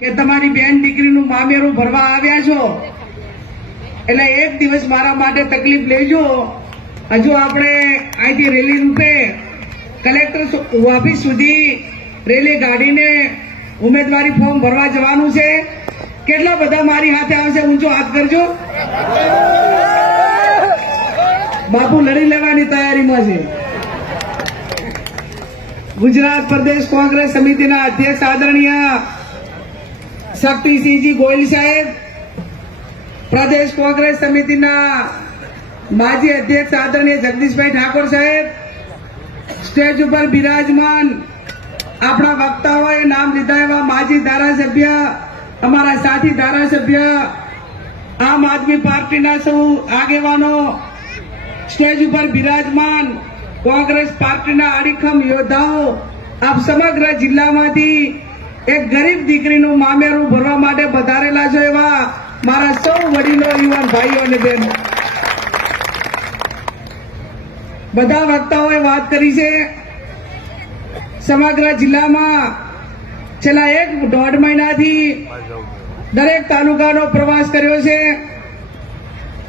કે તમારી બેન દીકરીનું મામેરું ભરવા આવ્યા છો? એટલે એક દિવસ મારા માટે તકલીફ લેજો. હજુ આપણે અહીંથી રેલી રૂપે કલેક્ટર ઓફિસ સુધી રેલી ગાડીને ઉમેદવારી ફોર્મ ભરવા જવાનું છે. કેટલા બધા મારી હાથે આવશે ઊંચો હાથ કરજો. બાપુ લડી લેવાની તૈયારીમાં છે. ગુજરાત પ્રદેશ કોંગ્રેસ સમિતિના અધ્યક્ષ આદરણીય શક્તિસિંહજી ગોયલ સાહેબ, પ્રદેશ કોંગ્રેસ સમિતિના માજી અધ્યક્ષ આદરણીય જગદીશભાઈ ઠાકોર સાહેબ, સ્ટેજ ઉપર બિરાજમાન આપણા વક્તાઓએ નામ લીધા એવા માજી ધારાસભ્ય, અમારા સાથી ધારાસભ્ય, આમ આદમી પાર્ટીના સૌ આગેવાનો, સ્ટેજ ઉપર બિરાજમાન કોંગ્રેસ પાર્ટીના અડીખમ યોદ્ધાઓ આપ સમગ્ર જિલ્લામાંથી એક ગરીબ દીકરીનું મામેરું ભરવા માટે વધારેલા છો એવા મારા સૌ વડીલો, યુવાન ભાઈઓ અને બહેનો બધા વક્તાઓએ વાત કરી છે, સમગ્ર જિલ્લામાં છેલ્લા એક દોઢ મહિનાથી દરેક તાલુકાનો પ્રવાસ કર્યો છે.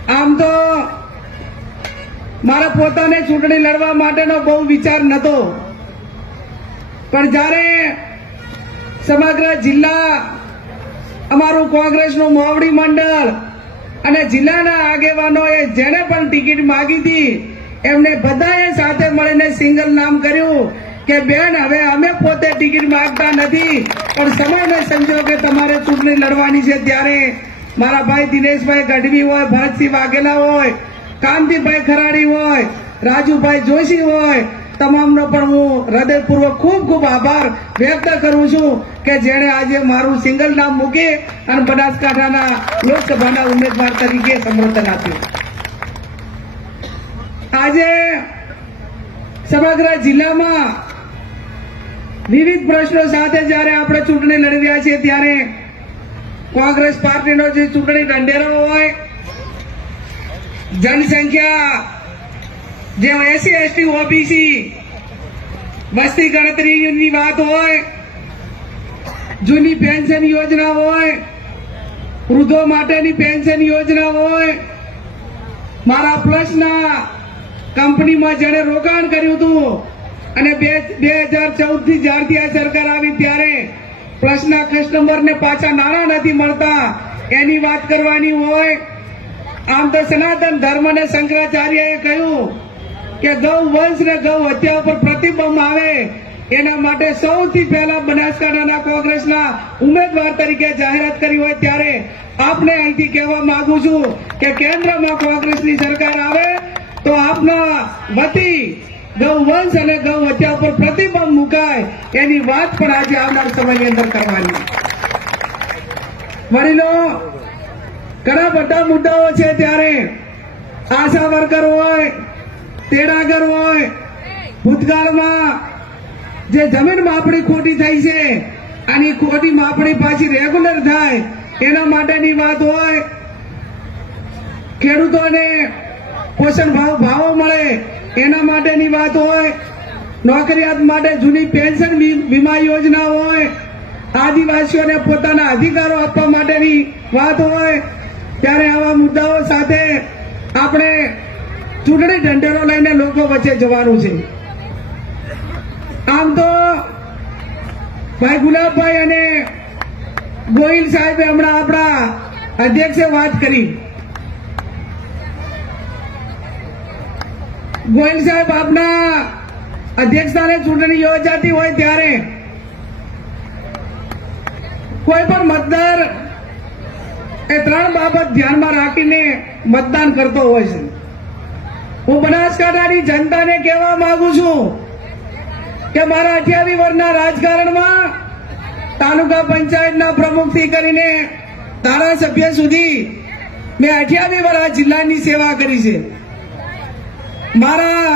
આમ તો મારા પોતાને ચૂંટણી લડવા માટેનો બહુ વિચાર નતો. પણ જ્યારે સમગ્ર જિલ્લા અમારું કોંગ્રેસનું મોવડી મંડળ અને જિલ્લાના આગેવાનોએ જેણે પણ ટિકિટ માગી હતી, એમને બધાએ સાથે મળીને સિંગલ નામ કર્યું કે, બેન, હવે અમે પોતે ટિકિટ માંગતા નથી, પણ સમયને સંજોગે તમારે ચૂંટણી લડવાની છે ત્યારે. મારા ભાઈ દિનેશભાઈ ગઢવી હોય, ભરતસિંહ વાઘેલા હોય, કાંતિભાઈ ખરાડી હોય, રાજુભાઈ જોશી હોય તમામનો પણ હું હૃદયપૂર્વક ખૂબ ખૂબ આભાર વ્યક્ત કરું છું કે જેણે આજે મારું સિંગલ નામ મૂકી અને બનાસકાંઠાના લોકસભાના ઉમેદવાર તરીકે સમર્થન આપ્યું. આજે સમગ્ર જિલ્લામાં વિવિધ પ્રશ્નો સાથે જ્યારે આપણે ચૂંટણી લડી રહ્યા છીએ ત્યારે કોંગ્રેસ પાર્ટીનો જે ચૂંટણી ઢંઢેરો હોય, જનસંખ્યા જે એસી, એસટી, ઓબીસી વસ્તી ગણતરીની વાત હોય, જૂની પેન્શન યોજના હોય, વૃદ્ધો માટેની પેન્શન યોજના હોય, મારા પ્લસના કંપનીમાં જેણે રોકાણ કર્યું હતું અને બે બે હજાર ચૌદથી જ્યારથી આ સરકાર આવી ત્યારે પ્લસના કસ્ટમરને પાછા નાણાં નથી મળતા. એની વાત કરવાની હોય, આમ તો સનાતન ધર્મ અને શંકરાચાર્યએ કહ્યું કે ગૌ વંશ ને ગૌ હત્યા ઉપર પ્રતિબંધ આવે, એના માટે સૌથી પહેલા બનાસકાંઠાના કોંગ્રેસના ઉમેદવાર તરીકે જાહેરાત કરી હોય ત્યારે આપને અહીંથી કહેવા માંગુ છું કે કેન્દ્રમાં કોંગ્રેસની સરકાર આવે, તો આપના વતી ગૌ વંશ અને ગૌ હત્યા ઉપર પ્રતિબંધ મુકાય, એની વાત પણ આજે આવનાર સમયની અંદર કરવાની. વડીલો, ઘણા બધા મુદ્દાઓ છે ત્યારે આશા વર્કર હોય તેડાગર હોય. ભૂતકાળમાં જે જમીન માપણી ખોટી થઈ છે, આની ખોટી માપણી પાછી રેગ્યુલર થાય. એના માટેની વાત હોય. ખેડૂતોને પોષણ ભાવ ભાવો મળે, એના માટેની વાત હોય. નોકરિયાત માટે જૂની પેન્શન વીમા યોજના હોય. આદિવાસીઓને પોતાના અધિકારો આપવા માટેની વાત હોય. ત્યારે આવા મુદ્દાઓ સાથે આપણે ચૂંટણી ઢંઢેરો લઈને લોકો વચ્ચે જવાનું છે. આમ તો ભાઈ ગુલાબભાઈ અને ગોહિલ સાહેબે હમણાં આપણા અધ્યક્ષે વાત કરી. ગોહિલ સાહેબ આપના અધ્યક્ષતાને ચૂંટણી યોજાતી હોય ત્યારે કોઈ પણ મતદાર એ ત્રણ બાબત ધ્યાનમાં રાખીને મતદાન કરતો હોય છે. હું બનાસકાંઠાની જનતાને કહેવા માંગુ છું કે મારા અઠ્યાવી વર્ષના રાજકારણમાં તાલુકા પંચાયતના પ્રમુખથી કરીને ધારાસભ્ય સુધી મેં અઠ્યાવી વર્ષ આ જિલ્લાની સેવા કરી છે. મારા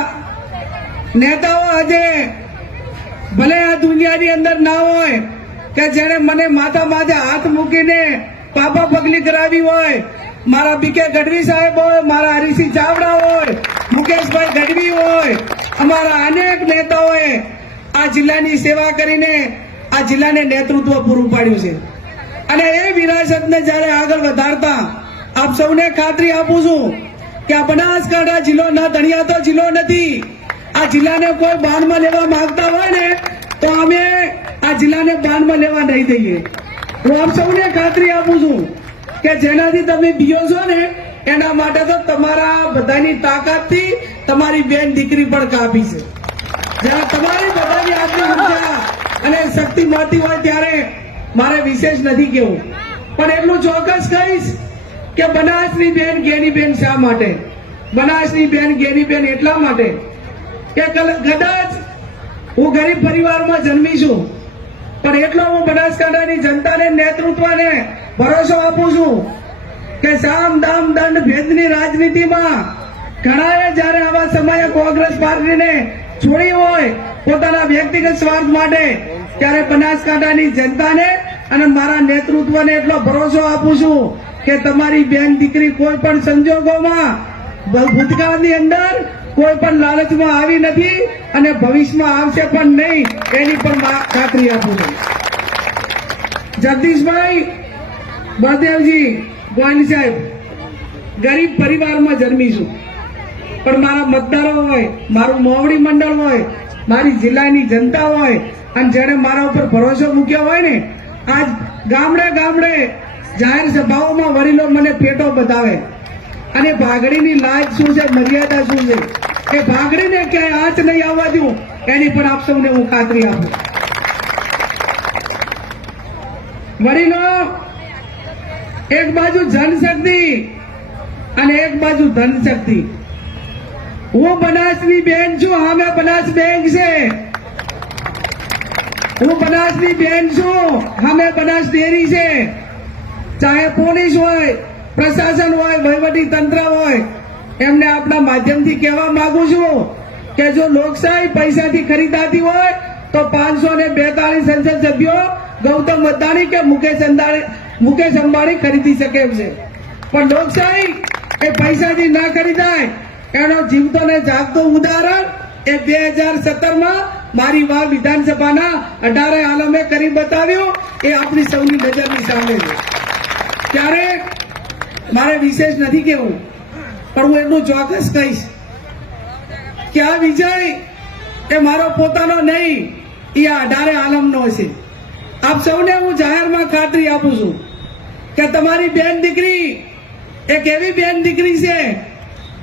નેતાઓ આજે ભલે આ દુનિયાની અંદર ના હોય કે જેણે મને માથા માથે હાથ મૂકીને પાપા પગલી કરાવી હોય, મારા બીકે ગઢવી સાહેબ હોય, મારા હરીસિંહ ચાવડા અમારા અનેક નેતાઓએ આ જિલ્લાની સેવા કરીને આ જિલ્લાને નેતૃત્વ પૂરું પાડ્યું છે. અને એ વિરાસતને જ્યારે આગળ વધારતા આપ સૌને ખાતરી આપું છું કે આ બનાસકાંઠા જિલ્લો ના ધણિયાતો જિલ્લો નથી. આ જિલ્લાને કોઈ બાનમાં લેવા માંગતા હોય ને તો અમે આ જિલ્લાને બાનમાં લેવા નહીં દઈએ. હું આપ સૌને ખાતરી આપું છું કે જેનાથી તમે બીઓ છો ને એના માટે તો તમારા બધાની તાકાતથી તમારી બેન દીકરી પણ કાપી છે. જ્યારે તમારી બધાની આજની ઊર્જા અને શક્તિ મળતી હોય ત્યારે મારે વિશેષ નથી કેવું પણ એટલું ચોક્કસ કહીશ કે બનાસની બેન, ગેની બેન શા માટે? બનાસની બેન, ગેની બેન એટલા માટે કે કદાચ હું ગરીબ પરિવારમાં જન્મી છું, પણ એટલો હું બનાસકાંઠાની જનતાને નેતૃત્વને ભરોસો આપું છું કે સામ, દામ, દંડ ભેદની રાજનીતિમાં ઘણાએ જ્યારે આવા સમયે કોંગ્રેસ પાર્ટીને છોડી હોય, પોતાના વ્યક્તિગત સ્વાર્થ માટે, ત્યારે બનાસકાંઠાની જનતાને અને મારા નેતૃત્વને એટલો ભરોસો આપું છું કે તમારી બેન દીકરી કોઈ પણ સંજોગોમાં ભૂતકાળની અંદર કોઈ પણ લાલચમાં આવી નથી અને ભવિષ્યમાં આવશે પણ નહીં, એની પણ ખાતરી આપું છું. જગદીશભાઈ બળદેવજી ગોયલ સાહેબ, ગરીબ પરિવારમાં જન્મી છું. પણ મારા મતદારો હોય, મારું મોવડી મંડળ હોય, મારી જિલ્લાની જનતા હોય, અને જેણે મારા ઉપર ભરોસો મૂક્યો હોય ને, આજ ગામડે ગામડે જાહેર સભાઓમાં વડીલો મને પેટો બતાવે. અને ભાગડીની લાજ શું છે, મર્યાદા શું છે? એ ભાગડીને ક્યાંય આંચ નહીં આવવા દઉં, એની પણ આપ સૌને હું ખાતરી આપું. વડીલો, એક બાજુ જનશક્તિ અને એક બાજુ ધનશક્તિ. હું બનાસની બેન છું અમે બનાસ બેંક છે. હું બનાસની બેન છું અમે બનાસ ડેરી છે. ચાહે પોલીસ હોય, પ્રશાસન હોય, વહીવટી તંત્ર હોય, એમને આપણા માધ્યમથી કહેવા માંગુ છું કે જો લોકશાહી પૈસાથી ખરીદાતી હોય, તો પાંચસો ને બેતાલીસ સંસદ સભ્યો ગૌતમ અદાણી કે મુકેશ અંદાણી મુકેશ અંબાણી ખરીદી શકે છે. પણ લોકશાહી એ પૈસાથી ના ખરીદાય એનો જીવતો ને જાગતો ઉદાહરણ એ બે હજાર સત્તરમાં મારી વાર વિધાનસભાના અઢારે આલમે કરી બતાવ્યો. એ આપણી સૌની નજરની સામે છે. ત્યારે મારે વિશેષ નથી કેવું પણ હું એટલું ચોક્કસ કહીશ કે આ વિજય એ મારો પોતાનો નહીં, એ આ અઢારે આલમનો છે. આપ સૌને હું જાહેરમાં ખાતરી આપું છું કે તમારી બેન દીકરી એક એવી બેન દીકરી છે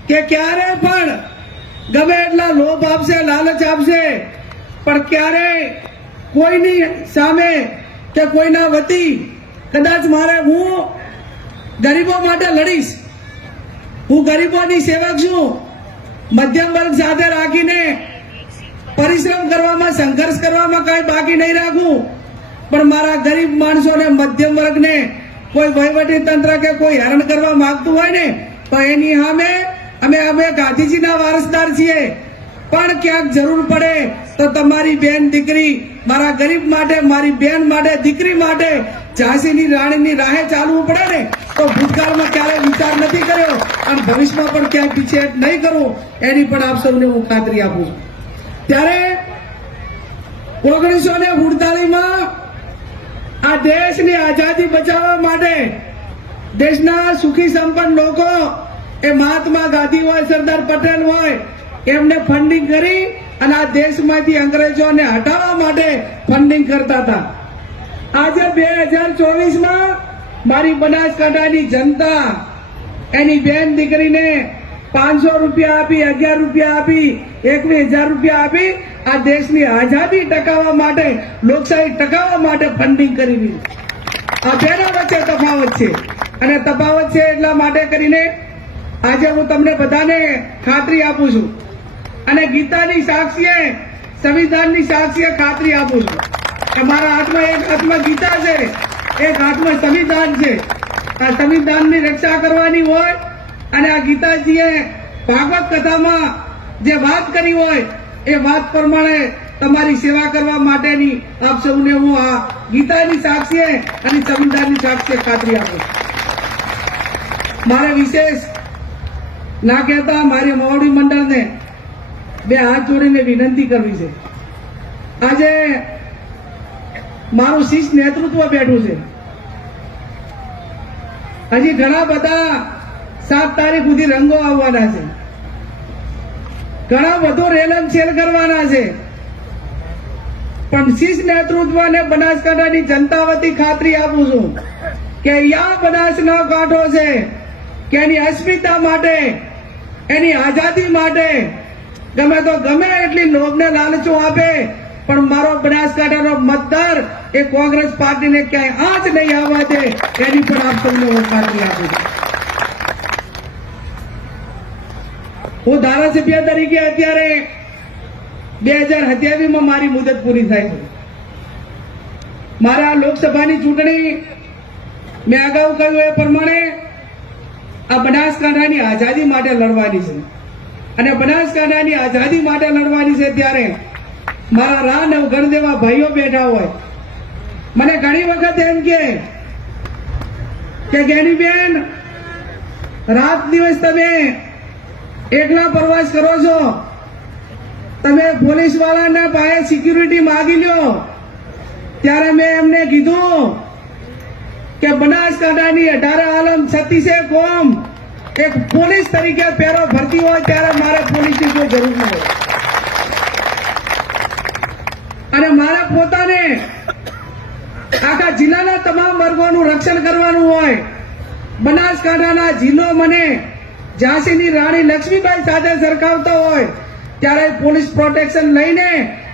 કે ક્યારે પણ ગમે એટલા લોભ આપશે, લાલચ આપશે, પણ ક્યારે કોઈની સામે કે કોઈના વતી કદાચ મારે હું ગરીબો માટે લડીશ, હું ગરીબોની સેવક છું, મધ્યમ વર્ગ સાથે રાખીને પરિશ્રમ કરવામાં, સંઘર્ષ કરવામાં કાંઈ બાકી નહીં રાખું, પણ મારા ગરીબ માણસોને, મધ્યમ વર્ગને કોઈ વહીવટી તંત્ર કે કોઈ હેરાન કરવા માંગતું હોય ને, તો એની સામે અમે અમે ગાંધીજીના વારસદાર છીએ. પણ ક્યાંક જરૂર પડે તો તમારી બેન દીકરી મારા ગરીબ માટે, મારી બેન માટે, દીકરી માટે ઝાંસીની રાણીની રાહે ચાલવું પડે ને, તો ભૂતકાળમાં ક્યારેય વિચાર નથી કર્યો અને ભવિષ્યમાં પણ ક્યાંય પીછે નહીં કરવું એની પણ આપ સૌને હું ખાતરી આપું છું. ત્યારે ઓગણીસો ને ઉડતાલીસમાં આ દેશની આઝાદી બચાવવા માટે દેશના સુખી સંપન્ન લોકો એ મહાત્મા ગાંધી હોય, સરદાર પટેલ હોય, એમને ફંડિંગ કરી અને આ દેશમાંથી અંગ્રેજોને હટાવવા માટે ફંડિંગ કરતા હતા. આજે બે હજાર ચોવીસમાં મારી બનાસકાંઠાની જનતા એની બેન દીકરીને પાંચસો રૂપિયા આપી, અગિયાર રૂપિયા આપી, એકવીસ હજાર રૂપિયા આપી, આ દેશની આઝાદી ટકાવવા માટે, લોકશાહી ટકાવવા માટે ફંડિંગ કરી આ બેના વચ્ચે તફાવત છે. અને તફાવત છે એટલા માટે કરીને આજે હું તમને બધાને ખાતરી આપું છું. અને ગીતાની સાક્ષીએ, સંવિધાનની સાક્ષીએ ખાતરી આપું છું. કે મારા હાથમાં એક હાથમાં ગીતા છે, એક હાથમાં સંવિધાન છે. આ સંવિધાનની રક્ષા કરવાની હોય અને આ ગીતાજીએ ભાગવત કથામાં જે વાત કરી હોય, એ વાત પ્રમાણે તમારી સેવા કરવા માટેની આપ સૌને હું આ ગીતાની સાક્ષીએ અને સંવિધાનની સાક્ષીએ ખાતરી આપું મારે વિશેષ ના કહેતા મારી મોવડી મંડળને બે હાથ જોડીને વિનંતી કરવી છે. આજે મારું શીશ નેતૃત્વ બેઠું છે. હજી ઘણા બધા સાત તારીખ સુધી રંગો આવવાના છે. ઘણા વધુ રેલમ છેલ કરવાના છે. પણ શીશ નેતૃત્વ અને બનાસકાંઠાની જનતા વતી ખાતરી આપું છું કે યા બનાસનો કાંઠો છે, કે એની અસ્મિતા માટે એની આઝાદી માટે ગમે તો ગમે એટલી લોભને લાલચો આપે, પણ મારો બનાસકાંઠાનો મતદાર એ કોંગ્રેસ પાર્ટીને ક્યાંય આજ નહીં આવવા દે, એની પણ આપ સૌને હું ખાતરી આપું હું ધારાસભ્ય તરીકે અત્યારે બે હજાર સત્યાવીસમાં મારી મુદત પૂરી થાય છે. મારા લોકસભાની ચૂંટણી મેં અગાઉ કહ્યું એ પ્રમાણે આ બનાસકાંઠાની આઝાદી માટે લડવાની છે. અને બનાસકાંઠાની આઝાદી માટે લડવાની છે ત્યારે મારા રા નવઘણ જેવા ભાઈઓ બેઠા હોય. મને ઘણી વખત એમ કે કે બેન, રાત દિવસ તમે એકલા પ્રવાસ કરો છો. તમે પોલીસ વાળાના પાસે સિક્યુરિટી માગી લ્યો. ત્યારે મેં એમને કીધું કે બનાસકાંઠાની અઢાર આલમ છત્તીસે કોમ. એક પોલીસ તરીકે પહેરો ભરતી હોય ત્યારે મારે પોલીસની કોઈ જરૂર ન હોય. અને મારે પોતાને આખા જિલ્લાના તમામ વર્ગોનું રક્ષણ કરવાનું હોય. બનાસકાંઠાના જિલ્લો મને ઝાંસીની રાણી લક્ષ્મીબાઈ સાથે સરખાવતો હોય, ત્યારે પોલીસ પ્રોટેક્શન લઈને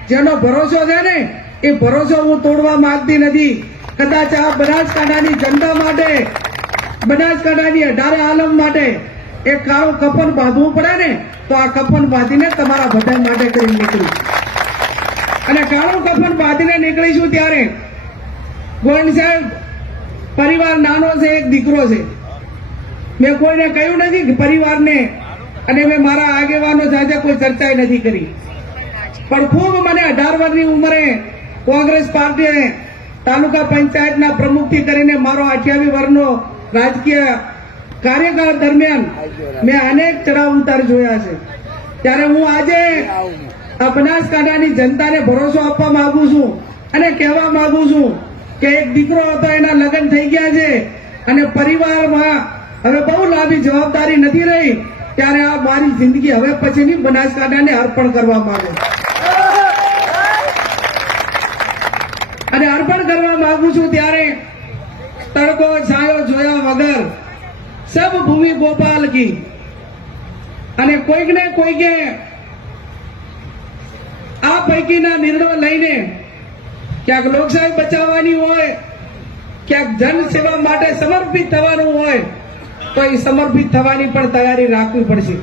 જેનો ભરોસો છે ને, એ ભરોસો હું તોડવા માંગતી નથી. કદાચ આ બનાસકાંઠાની જનતા માટે, બનાસકાંઠાની અઢારે આલમ માટે એક કાળું કફન બાંધવું પડે ને, તો આ કફન બાંધીને તમારા બધા માટે કરી નીકળ્યું અને કાળું કફન બાંધીને નીકળીશું ત્યારે ગોવિંદ સાહેબ, પરિવાર નાનો છે, એક દીકરો છે. મેં કોઈને કહ્યું નથી પરિવારને, અને મેં મારા આગેવાનો સાથે કોઈ ચર્ચા નથી કરી. પણ ખૂબ મને અઢાર વર્ષની ઉંમરે કોંગ્રેસ પાર્ટીએ તાલુકા પંચાયતના પ્રમુખથી કરીને મારો અઠ્યાવીસ વર્ષનો રાજકીય કાર્યકાળ દરમિયાન મેં અનેક ચડાવ ઉતાર જોયા છે ત્યારે હું આજે આ બનાસકાંઠાની જનતાને ભરોસો આપવા માંગુ છું અને કહેવા માંગુ છું કે એક દીકરો હતો, એના લગ્ન થઈ ગયા છે અને પરિવારમાં હવે બહુ લાંબી જવાબદારી નથી રહી ત્યારે આ મારી જિંદગી હવે પછીની બનાસકાંઠાને અર્પણ કરવા માંગુ છું. અને અર્પણ કરવા માંગુ છું ત્યારે તડકો છાયો જોયા વગર સબ ભૂમિ ગોપાલ કી. અને કોઈક ને કોઈકે આ પૈકીના નિર્ણયો લઈને ક્યાંક લોકશાહી બચાવવાની હોય, ક્યાંક જન સેવા માટે સમર્પિત થવાનું હોય, તો એ સમર્પિત થવાની પણ તૈયારી રાખવી પડશે.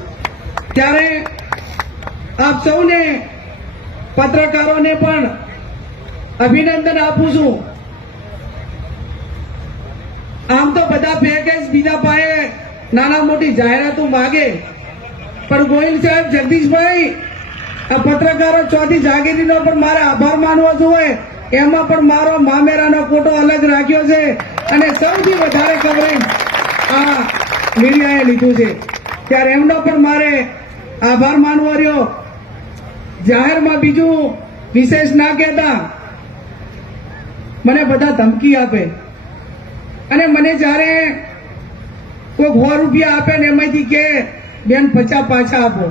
ત્યારે આપ સૌને પત્રકારોને પણ અભિનંદન આપું છું. આમ તો બધા પેકેજ બીજા પાસે નાના મોટી જાહેરાતો માગે. પણ ગોહિલ સાહેબ, જગદીશભાઈ, આ પત્રકારો ચોથી જાગીરીનો પણ મારે આભાર માનવો જોઈએ. એમાં પણ મારો મામેરાનો ફોટો અલગ રાખ્યો છે અને સૌથી વધારે કવરેજ આ મીડિયાએ લીધું છે. ત્યારે એમનો પણ મારે આભાર માનવો રહ્યો. જાહેરમાં બીજું વિશેષ ના કહેતા મને બધા ધમકી આપે. અને મને જ્યારે કોઈ સો રૂપિયા આપે ને એમાંથી કે, બેન, પચાસ પાછા આપો.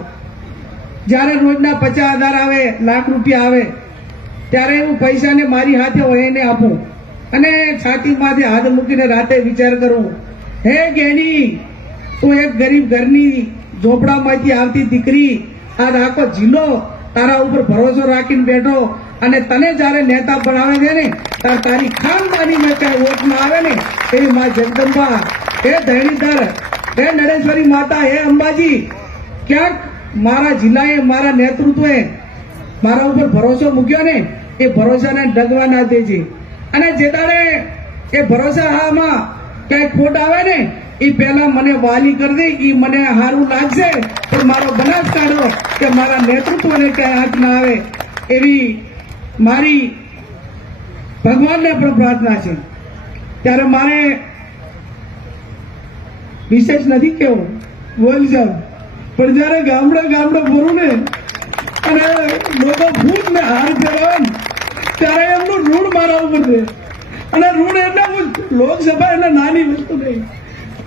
જ્યારે રોજના પચાસ હજાર આવે, લાખ રૂપિયા આવે, ત્યારે હું પૈસાને મારી હાથે હોય એને આપું. અને છાતીમાંથી હાથ મૂકીને રાતે વિચાર કરું, હે ગેની તું એક ગરીબ ઘરની ઝોપડામાંથી આવતી દીકરી આજ આખો જિલ્લો તારા ઉપર ભરોસો રાખીને બેઠો અને તને જ્યારે નેતા બનાવે છે ને, ત્યારે તારી ખાનદાની મેં કઈ વોટ ના આવે ને, એવી મા જગદંબા, હે ધૈણીધર હે નરેશ્વરી માતા, હે અંબાજી, ક્યાંક મારા જિલ્લાએ, મારા નેતૃત્વએ મારા ઉપર ભરોસો મૂક્યો ને, એ ભરોસાને ડગવા ના દેજે. અને જે દાડે એ ભરોસા હામાં ક્યાંક ખોટ આવે ને, એ પહેલા મને વાલી કરી દે એ મને સારું લાગશે, પણ મારો બનાસકાંઠો કે મારા નેતૃત્વને ક્યાંય હાથ ના આવે, એવી મારી ભગવાનને પણ પ્રાર્થના છે. ત્યારે મારે વિશેષ નથી કેવું. બોલ પણ જયારે ગામડે ગામડે ફરું ને અને લોકો ફૂટ ને હાર ફેરવે ને, ત્યારે એમનું ઋણ મારા ઉપર છે અને ઋણ એટલે લોકસભા એટલે નાની વસ્તુ નહીં.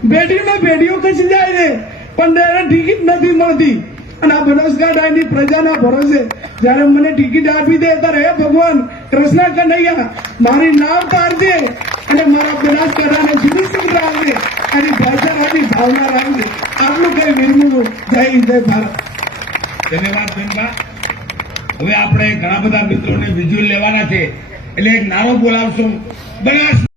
બેટીઓ ને બેટીઓ ખસી જાય છે, પણ તેને ટિકિટ નથી મળતી. બનાસકાંઠાની પ્રજાના ભરોસે જ્યારે મને ટિકિટ આપી દે ત્યારે હે ભગવાન, કૃષ્ણ કનૈયા, મારી નાવ તારજે અને મારા બનાસકાંઠાને સુરક્ષિત રાખજે અને ભાષા ભાવના રાખજે આટલું કઈ વિરમું જય જય ભારત. ધન્યવાદ બેનબા હવે આપણે ઘણા બધા મિત્રોને વિઝ્યુઅલ લેવાના છે. એટલે એક નારો બોલાવશું. બનાસ